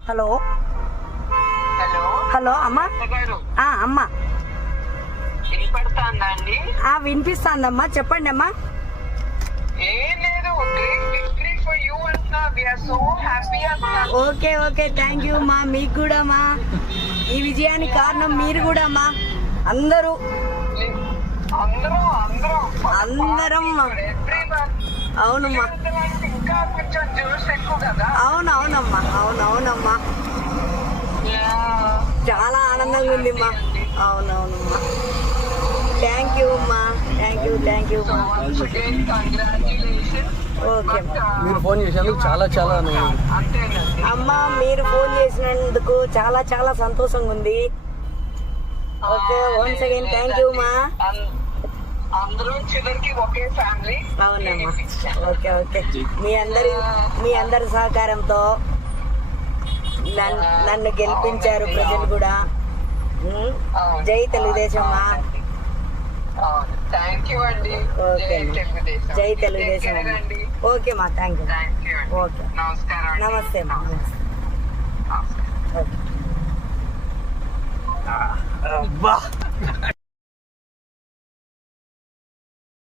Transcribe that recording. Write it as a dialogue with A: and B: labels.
A: Hello
B: hello
A: hello అమ్మా.
B: గారు
A: అమ్మా
B: వినపడుతుందా అండి?
A: వినిపిస్తాందమ్మా, చెప్పండి అమ్మా.
B: ఏం లేదు, గ్రేట్ విక్టరీ ఫర్ యూ అంటున్నా. వి ఆర్ సో హ్యాపీ అంటున్నా.
A: ఓకే ఓకే, థ్యాంక్ యూ మా. మీకు కూడా మా, ఈ విజయానికి కారణం మీరు కూడా మా. అందరూ అందరం అవునమ్మా,
B: ఇంకా కొంచెం జ్యూస్ ఎక్కువ కదా.
A: అవునవునమ్మా, అవునవునమ్మా, చాలా ఆనందంగా ఉంది మా. అవునవునమ్మా, థ్యాంక్ యూ అమ్మా, థ్యాంక్ యూ మా. ఓకే
C: మీరు ఫోన్ చేసినందుకు చాలా చాలా
A: అమ్మా, మీరు ఫోన్ చేసినందుకు చాలా చాలా సంతోషంగా ఉంది. Okay, once again thank you మా.
B: అందరూ చివరికి ఒకే ఫ్యామిలీ.
A: అవునమ్మా, ఓకే ఓకే. మీ అందరి సహకారంతో నన్ను గెలిపించారు ప్రజలు కూడా. జై తెలుగుదేశం మా.
B: థ్యాంక్ యూ అండి.
A: ఓకే, జై తెలుగుదేశం. ఓకే మా, థ్యాంక్ యూ. ఓకే,
B: నమస్కారం.
A: నమస్తే మా. ఓకే.
C: అబ్బా.